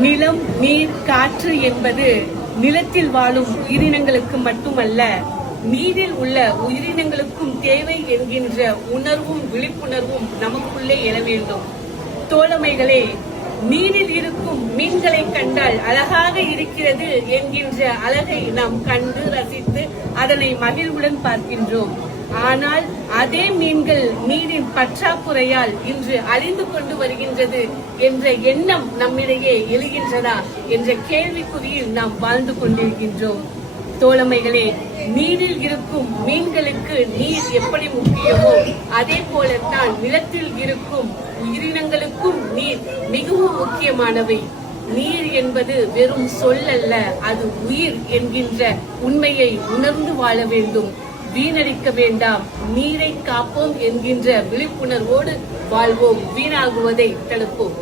நிலம், நீர், காற்று என்பது நிலத்தில் வாழும் உயிரினங்களுக்கு மட்டுமல்ல, நீரில் உள்ள உயிரினங்களுக்கும் தேவை என்கின்ற உணர்வும் விழிப்புணர்வும் நமக்குள்ளே எழ வேண்டும். தோழமைகளே, நீரில் இருக்கும் மீன்களை கண்டால் அழகாக இருக்கிறது என்கின்ற அழகை நாம் கண்டு ரசித்து அதனை மகிழ்வுடன் பார்க்கின்றோம். ஆனால் அதே மீன்கள் நீரின் பற்றாக்குறையால் இன்று அழிந்து கொண்டு வருகின்றது என்ற எண்ணம் நம்மிடையே எழுகின்றதா என்ற கேள்விக்குறியில் நாம் வாழ்ந்து கொண்டிருக்கின்றோம். தோழமைகளே, நீரில் இருக்கும் மீன்களுக்கு நீர் எப்படி முக்கியமோ அதே போலத்தான் நிலத்தில் இருக்கும் உயிரினங்களுக்கும் நீர் மிகவும் முக்கியமானவை. நீர் என்பது வெறும் சொல் அல்ல, அது உயிர் என்கின்ற உண்மையை உணர்ந்து வாழ வேண்டும். வீணடிக்க வேண்டாம், நீரை காப்போம் என்கின்ற விழிப்புணர்வோடு வாழ்வோம். வீணாகுவதை தடுப்போம்.